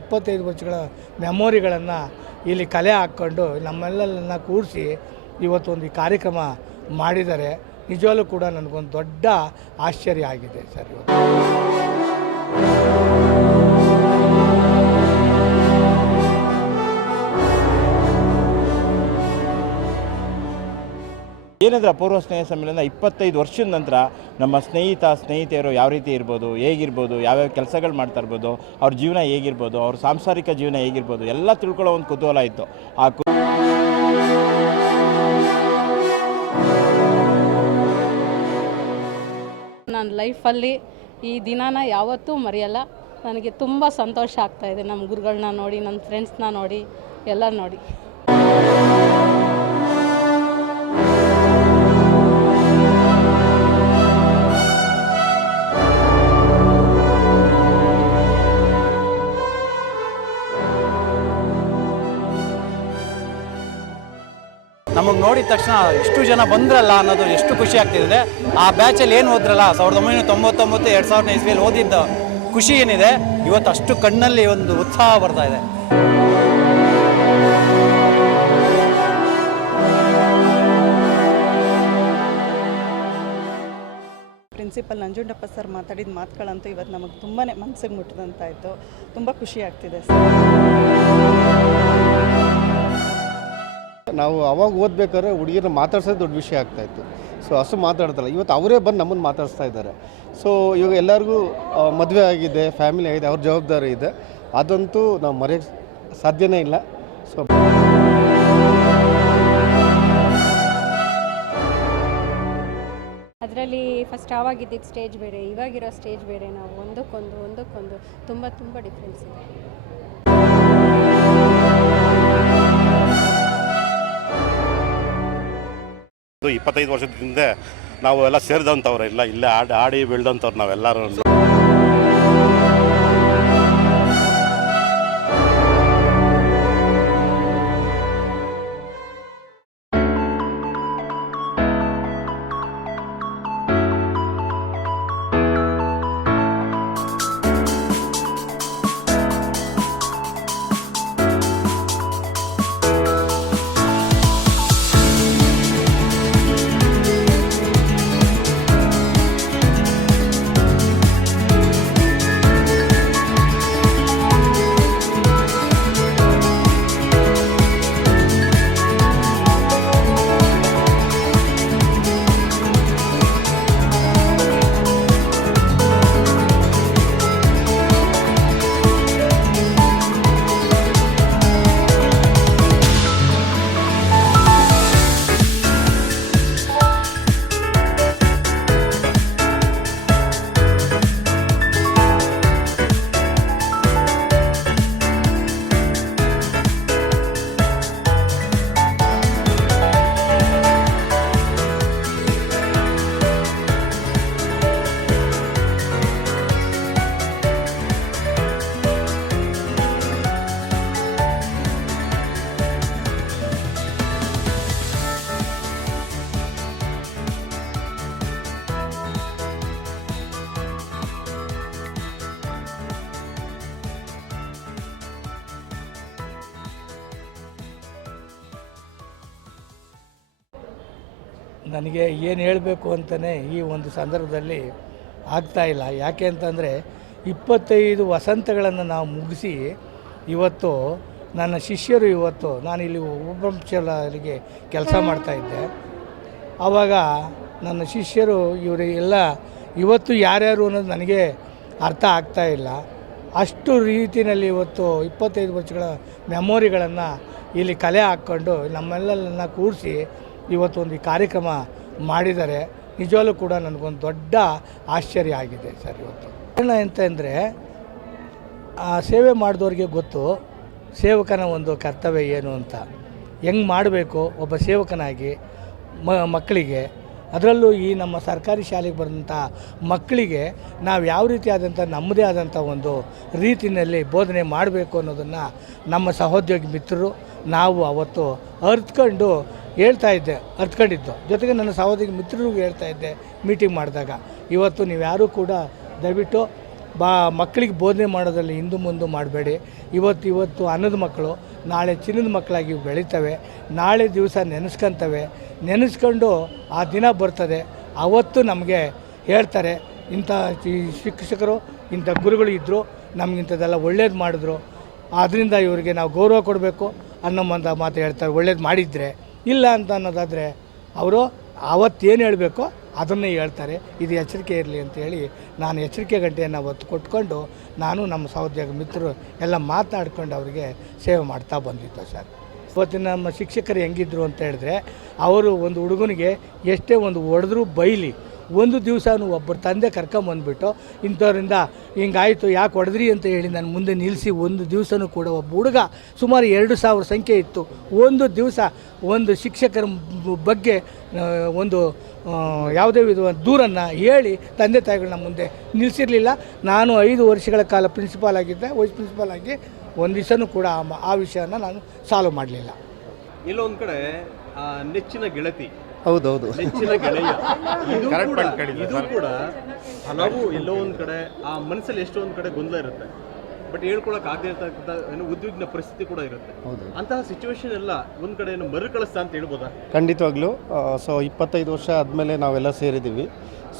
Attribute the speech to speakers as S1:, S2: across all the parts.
S1: ಇಪ್ಪತ್ತೈದು ವರ್ಷಗಳ ಮೆಮೊರಿಗಳನ್ನು ಇಲ್ಲಿ ಕಲೆ ಹಾಕ್ಕೊಂಡು ನಮ್ಮೆಲ್ಲರನ್ನ ಕೂರಿಸಿ ಇವತ್ತೊಂದು ಈ ಕಾರ್ಯಕ್ರಮ ಮಾಡಿದ್ದಾರೆ ನಿಜವಾಗ್ಲೂ ಕೂಡ ನನಗೊಂದು ದೊಡ್ಡ ಆಶ್ಚರ್ಯ ಆಗಿದೆ ಸರ್ ಇವತ್ತು.
S2: ಏನಂದ್ರೆ ಅಪೂರ್ವ ಸ್ನೇಹ ಸಮ್ಮೇಳನ ಇಪ್ಪತ್ತೈದು ವರ್ಷದ ನಂತರ ನಮ್ಮ ಸ್ನೇಹಿತ, ಸ್ನೇಹಿತೆಯರು ಯಾವ ರೀತಿ ಇರ್ಬೋದು, ಹೇಗಿರ್ಬೋದು, ಯಾವ್ಯಾವ ಕೆಲಸಗಳು ಮಾಡ್ತಾ ಇರ್ಬೋದು, ಅವ್ರ ಜೀವನ ಹೇಗಿರ್ಬೋದು, ಅವ್ರ ಸಾಂಸಾರಿಕ ಜೀವನ ಹೇಗಿರ್ಬೋದು, ಎಲ್ಲ ತಿಳ್ಕೊಳ್ಳೋ ಒಂದು ಕುತೂಹಲ ಇತ್ತು. ಆ ಕು
S3: ನನ್ನ ಲೈಫಲ್ಲಿ ಈ ದಿನಾನ ಯಾವತ್ತೂ ಮರೆಯಲ್ಲ. ನನಗೆ ತುಂಬ ಸಂತೋಷ ಆಗ್ತಾ ಇದೆ ನಮ್ಮ ಗುರುಗಳನ್ನ ನೋಡಿ, ನನ್ನ ಫ್ರೆಂಡ್ಸ್ನ ನೋಡಿ, ಎಲ್ಲ ನೋಡಿ.
S4: ನಮಗೆ ನೋಡಿದ ತಕ್ಷಣ ಎಷ್ಟು ಜನ ಬಂದ್ರಲ್ಲ ಅನ್ನೋದು ಎಷ್ಟು ಖುಷಿ ಆಗ್ತಿದೆ. ಆ ಬ್ಯಾಚಲ್ಲಿ ಏನು ಓದ್ರಲ್ಲ ಸಾವಿರದ ಒಂಬೈನೂರ ತೊಂಬತ್ತೊಂಬತ್ತು, ಎರಡು ಸಾವಿರದ ಇಸ್ವಿಯಲ್ಲಿ ಓದಿದ್ದ ಖುಷಿ ಏನಿದೆ, ಇವತ್ತು ಅಷ್ಟು ಕಣ್ಣಲ್ಲಿ ಒಂದು ಉತ್ಸಾಹ ಬರ್ತಾ ಇದೆ.
S5: ಪ್ರಿನ್ಸಿಪಲ್ ನಂಜುಂಡಪ್ಪ ಸರ್ ಮಾತಾಡಿದ ಮಾತುಗಳಂತೂ ಇವತ್ತು ನಮಗೆ ತುಂಬಾ ಮನಸ್ಸಿಗೆ ಮುಟ್ಟಿದಂತಾಯಿತು ತುಂಬ ಖುಷಿ ಆಗ್ತಿದೆ ಸರ್
S6: ನಾವು ಅವಾಗ ಓದ್ಬೇಕಾದ್ರೆ ಹುಡುಗಿರನ್ನ ಮಾತಾಡ್ಸೋದು ದೊಡ್ಡ ವಿಷಯ ಆಗ್ತಾಯಿತ್ತು ಸೊ ಅಷ್ಟು ಮಾತಾಡ್ತಲ್ಲ. ಇವತ್ತು ಅವರೇ ಬಂದು ನಮ್ಮನ್ನು ಮಾತಾಡಿಸ್ತಾ ಇದ್ದಾರೆ. ಸೊ ಇವಾಗ ಎಲ್ಲರಿಗೂ ಮದುವೆ ಆಗಿದೆ ಫ್ಯಾಮಿಲಿ ಆಗಿದೆ, ಅವ್ರ ಜವಾಬ್ದಾರಿ ಇದೆ. ಅದಂತೂ ನಾವು ಮರೆಯ ಸಾಧ್ಯನೇ ಇಲ್ಲ. ಸೊ
S7: ಅದರಲ್ಲಿ ಫಸ್ಟ್ ಆವಾಗಿದ್ದಿದ್ದು ಸ್ಟೇಜ್ ಬೇರೆ, ಇವಾಗಿರೋ ಸ್ಟೇಜ್ ಬೇರೆ. ನಾವು ಒಂದಕ್ಕೊಂದು ಒಂದಕ್ಕೊಂದು, ತುಂಬ ತುಂಬ ಡಿಫ್ರೆನ್ಸ್ ಇದೆ.
S8: ಇಪ್ಪತ್ತೈದು ವರ್ಷದ ಹಿಂದೆ ನಾವು ಎಲ್ಲ ಸೇರಿದಂಥವ್ರು ಇಲ್ಲ ಇಲ್ಲೇ ಆಡಿ ಆಡಿ ಬೆಳೆದಂಥವ್ರು ನಾವೆಲ್ಲರೂ
S1: ನನಗೆ ಏನು ಹೇಳಬೇಕು ಅಂತಲೇ ಈ ಒಂದು ಸಂದರ್ಭದಲ್ಲಿ ಆಗ್ತಾಯಿಲ್ಲ ಯಾಕೆ ಅಂತಂದರೆ ಇಪ್ಪತ್ತೈದು ವಸಂತಗಳನ್ನು ನಾವು ಮುಗಿಸಿ ಇವತ್ತು ನನ್ನ ಶಿಷ್ಯರು ಇವತ್ತು ನಾನಿಲ್ಲಿ ಉಪಂಶಲರಿಗೆ ಕೆಲಸ ಮಾಡ್ತಾಯಿದ್ದೆ ಆವಾಗ ನನ್ನ ಶಿಷ್ಯರು ಇವರು ಎಲ್ಲ ಇವತ್ತು ಯಾರ್ಯಾರು ಅನ್ನೋದು ನನಗೆ ಅರ್ಥ ಆಗ್ತಾ ಇಲ್ಲ. ಅಷ್ಟು ರೀತಿಯಲ್ಲಿ ಇವತ್ತು ಇಪ್ಪತ್ತೈದು ವರ್ಷಗಳ ಮೆಮೊರಿಗಳನ್ನು ಇಲ್ಲಿ ಕಲೆ ಹಾಕ್ಕೊಂಡು ನಮ್ಮೆಲ್ಲರನ್ನ ಕೂರಿಸಿ ಇವತ್ತೊಂದು ಈ ಕಾರ್ಯಕ್ರಮ ಮಾಡಿದ್ದಾರೆ ನಿಜವಾಗ್ಲೂ ಕೂಡ ನನಗೊಂದು ದೊಡ್ಡ ಆಶ್ಚರ್ಯ ಆಗಿದೆ ಸರ್ ಇವತ್ತು. ಕಾರಣ ಎಂತಂದರೆ, ಆ ಸೇವೆ ಮಾಡಿದವ್ರಿಗೆ ಗೊತ್ತು, ಸೇವಕನ ಒಂದು ಕರ್ತವ್ಯ ಏನು ಅಂತ. ಹೆಂಗೆ ಮಾಡಬೇಕು ಒಬ್ಬ ಸೇವಕನಾಗಿ, ಮ, ಮಕ್ಕಳಿಗೆ. ಅದರಲ್ಲೂ ಈ ನಮ್ಮ ಸರ್ಕಾರಿ ಶಾಲೆಗೆ ಬಂದಂಥ ಮಕ್ಕಳಿಗೆ ನಾವು ಯಾವ ರೀತಿ ಆದಂಥ ನಮ್ಮದೇ ಆದಂಥ ಒಂದು ರೀತಿಯಲ್ಲಿ ಬೋಧನೆ ಮಾಡಬೇಕು ಅನ್ನೋದನ್ನು ನಮ್ಮ ಸಹೋದ್ಯೋಗಿ ಮಿತ್ರರು, ನಾವು ಅವತ್ತು ಅರ್ತ್ಕೊಂಡು ಹೇಳ್ತಾ ಇದ್ದೆ, ಅರ್ತ್ಕೊಂಡಿದ್ದು. ಜೊತೆಗೆ ನನ್ನ ಸಹೋದರಿ ಮಿತ್ರರಿಗೂ ಹೇಳ್ತಾ ಇದ್ದೆ ಮೀಟಿಂಗ್ ಮಾಡಿದಾಗ. ಇವತ್ತು ನೀವು ಯಾರೂ ಕೂಡ ದಯವಿಟ್ಟು ಬಾ, ಮಕ್ಕಳಿಗೆ ಬೋಧನೆ ಮಾಡೋದ್ರಲ್ಲಿ ಹಿಂದೂ ಮುಂದೆ ಮಾಡಬೇಡಿ. ಇವತ್ತು ಇವತ್ತು ಅನ್ನದ ಮಕ್ಕಳು, ನಾಳೆ ಚಿನ್ನದ ಮಕ್ಕಳಾಗಿ ಬೆಳೀತವೆ. ನಾಳೆ ದಿವಸ ನೆನೆಸ್ಕೊಂತವೆ. ನೆನೆಸ್ಕೊಂಡು ಆ ದಿನ ಬರ್ತದೆ. ಅವತ್ತು ನಮಗೆ ಹೇಳ್ತಾರೆ, ಇಂಥ ಶಿಕ್ಷಕರು, ಇಂಥ ಗುರುಗಳು ಇದ್ದರು ನಮಗಿಂಥದ್ದೆಲ್ಲ ಒಳ್ಳೇದು ಮಾಡಿದ್ರು. ಆದ್ದರಿಂದ ಇವರಿಗೆ ನಾವು ಗೌರವ ಕೊಡಬೇಕು ಅನ್ನೋ ಮಾತು ಹೇಳ್ತಾರೆ. ಒಳ್ಳೇದು ಮಾಡಿದರೆ. ಇಲ್ಲ ಅಂತ ಅನ್ನೋದಾದರೆ ಅವರು ಅವತ್ತೇನು ಹೇಳಬೇಕೋ ಅದನ್ನೇ ಹೇಳ್ತಾರೆ. ಇದು ಎಚ್ಚರಿಕೆ ಇರಲಿ ಅಂತೇಳಿ ನಾನು ಎಚ್ಚರಿಕೆ ಗಂಟೆಯನ್ನು ಅವತ್ತು ಕೊಟ್ಕೊಂಡು ನಾನು ನಮ್ಮ ಸಹೋದ್ಯೋಗ ಮಿತ್ರರು ಎಲ್ಲ ಮಾತಾಡ್ಕೊಂಡು ಅವರಿಗೆ ಸೇವೆ ಮಾಡ್ತಾ ಬಂದಿತ್ತು ಸರ್. ಇವತ್ತಿನ ನಮ್ಮ ಶಿಕ್ಷಕರು ಹೆಂಗಿದ್ರು ಅಂತ ಹೇಳಿದ್ರೆ ಅವರು ಒಂದು ಹುಡುಗನಿಗೆ ಎಷ್ಟೇ ಒಂದು ಹೊಡೆದ್ರೂ ಬೈಲಿ ಒಂದು ದಿವಸ ಒಬ್ಬರು ತಂದೆ ಕರ್ಕೊಂಬಂದ್ಬಿಟ್ಟು ಇಂಥವ್ರಿಂದ ಹಿಂಗಾಯಿತು, ಯಾಕೆ ಹೊಡೆದ್ರಿ ಅಂತ ಹೇಳಿ ನಾನು ಮುಂದೆ ನಿಲ್ಲಿಸಿ ಒಂದು ದಿವಸನೂ ಕೂಡ ಒಬ್ಬ ಹುಡುಗ ಸುಮಾರು ಎರಡು ಸಾವಿರ ಸಂಖ್ಯೆ ಇತ್ತು. ಒಂದು ದಿವಸ ಒಂದು ಶಿಕ್ಷಕರ ಬಗ್ಗೆ ಒಂದು ಯಾವುದೇ ವಿಧವಾದ ದೂರನ್ನು ಹೇಳಿ ತಂದೆ ತಾಯಿಗಳನ್ನ ಮುಂದೆ ನಿಲ್ಲಿಸಿರಲಿಲ್ಲ ನಾನು ಐದು ವರ್ಷಗಳ ಕಾಲ ಪ್ರಿನ್ಸಿಪಾಲ್ ಆಗಿದ್ದೆ, ವೈಸ್ ಪ್ರಿನ್ಸಿಪಾಲ್ ಆಗಿ ಒಂದು ದಿವಸನೂ ಕೂಡ ಆ ವಿಷಯನ ನಾನು ಸಾಲ್ವ್ ಮಾಡಲಿಲ್ಲ.
S9: ಇಲ್ಲೊಂದು ಕಡೆ ನೆಚ್ಚಿನ ಗೆಳತಿ
S6: ಹೌದೌದು.
S9: ನೆಚ್ಚಿನ ಗೆಳೆಯ. ಇದು ಕೂಡ ಇದು ಕೂಡ ಹಲವು ಎಲ್ಲೋ ಒಂದು ಕಡೆ ಆ ಮನಸ್ಸಲ್ಲಿ ಎಷ್ಟೋ ಒಂದು ಕಡೆ ಗೊಂದಲ ಇರುತ್ತೆ. ಬಟ್ ಹೇಳ್ಕೊಳಕ್ ಆಗದೆ ಇರ್ತಕ್ಕಂಥ ಏನು ಉದ್ವಿಗ್ನ ಪರಿಸ್ಥಿತಿ ಕೂಡ ಇರುತ್ತೆ.
S6: ಹೌದು.
S9: ಅಂತಹ ಸಿಚುವೇಶನ್ ಎಲ್ಲ ಒಂದ್ ಕಡೆ ಏನು ಮರುಕಳಿಸ್ತಾ ಅಂತ ಹೇಳ್ಬೋದಾ?
S6: ಖಂಡಿತವಾಗ್ಲೂ. ಸೊ ಇಪ್ಪತ್ತೈದು ವರ್ಷ ಆದಮೇಲೆ ನಾವೆಲ್ಲ ಸೇರಿದ್ದೀವಿ.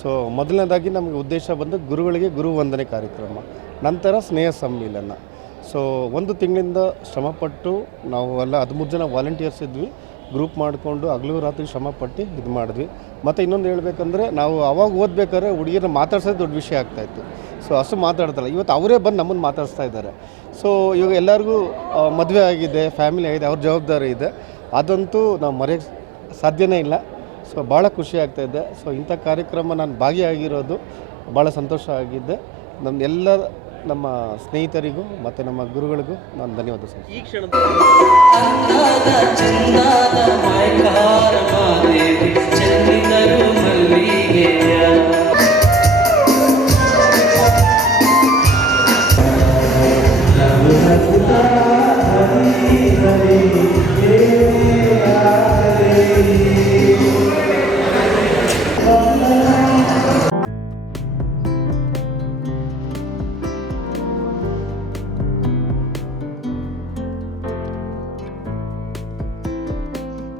S6: ಸೊ ಮೊದಲನೇದಾಗಿ ನಮಗೆ ಉದ್ದೇಶ ಬಂದು ಗುರುಗಳಿಗೆ ಗುರು ವಂದನೆ ಕಾರ್ಯಕ್ರಮ ನಂತರ ಸ್ನೇಹ ಸಮ್ಮಿಲನ. ಸೊ ಒಂದು ತಿಂಗಳಿಂದ ಶ್ರಮಪಟ್ಟು ನಾವು ಎಲ್ಲ ಹದಿಮೂರು ಜನ ವಾಲಂಟಿಯರ್ಸ್ ಇದ್ವಿ. ಗ್ರೂಪ್ ಮಾಡಿಕೊಂಡು ಹಗಲು ರಾತ್ರಿ ಶ್ರಮಪಟ್ಟು ಇದು ಮಾಡಿದ್ವಿ. ಮತ್ತು ಇನ್ನೊಂದು ಹೇಳ್ಬೇಕಂದ್ರೆ ನಾವು ಅವಾಗ ಓದಬೇಕಾದ್ರೆ ಹುಡುಗಿಯರನ್ನ ಮಾತಾಡ್ಸೋದು ದೊಡ್ಡ ವಿಷಯ ಆಗ್ತಾಯಿತ್ತು ಸೊ ಅಷ್ಟು ಮಾತಾಡ್ತಾರೆ ಇವತ್ತು ಅವರೇ ಬಂದು ನಮ್ಮನ್ನು ಮಾತಾಡಿಸ್ತಾ ಇದ್ದಾರೆ. ಸೊ ಇವಾಗ ಎಲ್ಲರಿಗೂ ಮದುವೆ ಆಗಿದೆ ಫ್ಯಾಮಿಲಿ ಆಗಿದೆ, ಅವ್ರ ಜವಾಬ್ದಾರಿ ಇದೆ. ಅದಂತೂ ನಾವು ಮರೆಯ ಸಾಧ್ಯನೇ ಇಲ್ಲ. ಸೊ ಭಾಳ ಖುಷಿ ಆಗ್ತಾ ಇದೆ. ಸೊ ಇಂಥ ಕಾರ್ಯಕ್ರಮ ನಾನು ಭಾಗಿಯಾಗಿರೋದು ಭಾಳ ಸಂತೋಷ ಆಗಿದ್ದೆ. ನಮ್ಮ ಎಲ್ಲ ನಮ್ಮ ಸ್ನೇಹಿತರಿಗೂ ಮತ್ತು ನಮ್ಮ ಗುರುಗಳಿಗೂ ನಾನು ಧನ್ಯವಾದ ಸರ್
S9: ಈ ಕ್ಷಣ